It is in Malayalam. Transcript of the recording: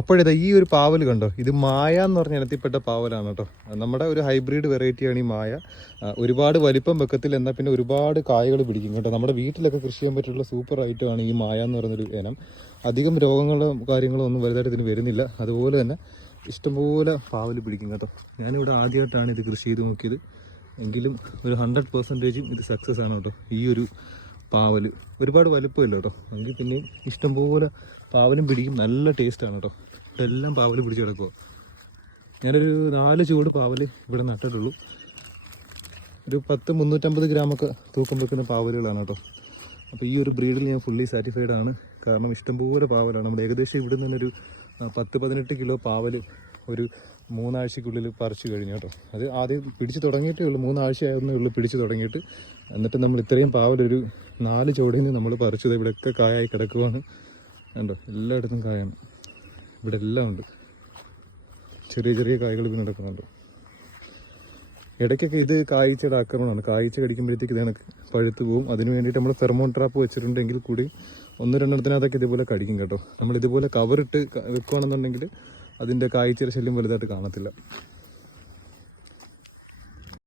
അപ്പോഴിതാ ഈ ഒരു പാവൽ കണ്ടോ, ഇത് മായ എന്ന് പറഞ്ഞ ഇനത്തിൽപ്പെട്ട പാവലാണ് കേട്ടോ. നമ്മുടെ ഒരു ഹൈബ്രിഡ് വെറൈറ്റിയാണ് ഈ മായ. ഒരുപാട് വലിപ്പം വെക്കത്തിൽ, എന്നാൽ പിന്നെ ഒരുപാട് കായകൾ പിടിക്കും കേട്ടോ. നമ്മുടെ വീട്ടിലൊക്കെ കൃഷി ചെയ്യാൻ പറ്റിയുള്ള സൂപ്പർ ഐറ്റമാണ് ഈ മായ എന്ന് പറയുന്നൊരു ഇനം. അധികം രോഗങ്ങളോ കാര്യങ്ങളോ ഒന്നും വലുതായിട്ട് ഇതിന് വരുന്നില്ല. അതുപോലെ തന്നെ ഇഷ്ടംപോലെ പാവൽ പിടിക്കും കേട്ടോ. ഞാനിവിടെ ആദ്യമായിട്ടാണ് ഇത് കൃഷി ചെയ്ത് നോക്കിയത്, എങ്കിലും ഒരു 100% ഇത് സക്സസ് ആണ് കേട്ടോ. ഈ ഒരു പാവൽ ഒരുപാട് വലുപ്പമില്ല കേട്ടോ, എങ്കിൽ പിന്നെയും ഇഷ്ടംപോലെ പാവലും പിടിക്കും. നല്ല ടേസ്റ്റാണ് കേട്ടോ. ഇവിടെ എല്ലാം പാവൽ പിടിച്ച് കിടക്കുക. ഞാനൊരു 4 ചുവട് പാവൽ ഇവിടെ നട്ടിട്ടുള്ളൂ. ഒരു 10-350 ഗ്രാമൊക്കെ തൂക്കം വെക്കുന്ന പാവലുകളാണ് കേട്ടോ. അപ്പോൾ ഈ ഒരു ബ്രീഡിൽ ഞാൻ ഫുള്ളി സാറ്റിസ്ഫൈഡ് ആണ്. കാരണം ഇഷ്ടംപോലെ പാവലാണ്. നമ്മൾ ഏകദേശം ഇവിടെ നിന്ന് ഒരു 10-18 കിലോ പാവൽ ഒരു 3 ആഴ്ചക്കുള്ളിൽ പറിച്ചു കഴിഞ്ഞു കേട്ടോ. അത് ആദ്യം പിടിച്ച് തുടങ്ങിയിട്ടേ ഉള്ളൂ, 3 ആഴ്ചയായിരുന്നേ ഉള്ളൂ പിടിച്ച് തുടങ്ങിയിട്ട്. എന്നിട്ട് നമ്മൾ ഇത്രയും പാവലൊരു 4 ചുവടിൽ നിന്ന് നമ്മൾ പറിച്ചത്. ഇവിടെയൊക്കെ കായായി കിടക്കുവാണ് കണ്ടോ. എല്ലായിടത്തും കായാണ്, ഇവിടെ എല്ലാം ഉണ്ട്. ചെറിയ ചെറിയ കായകൾ പിന്നെ കിടക്കുന്നുണ്ട്. ഇടയ്ക്കൊക്കെ ഇത് കായ്ച്ചയുടെ ആക്രമണമാണ്. കായ്ച്ച കടിക്കുമ്പോഴത്തേക്ക് ഇത് കണക്ക് പഴുത്ത് പോകും. അതിന് വേണ്ടിയിട്ട് നമ്മൾ ഫെർമോൺ ട്രാപ്പ് വെച്ചിട്ടുണ്ടെങ്കിൽ കൂടി 1-2 അതൊക്കെ ഇതുപോലെ കടിക്കും കേട്ടോ. നമ്മൾ ഇതുപോലെ കവറിട്ട് വെക്കുകയാണെന്നുണ്ടെങ്കിൽ അതിൻ്റെ കായ്ച്ചയുടെ ശല്യം വലുതായിട്ട് കാണത്തില്ല.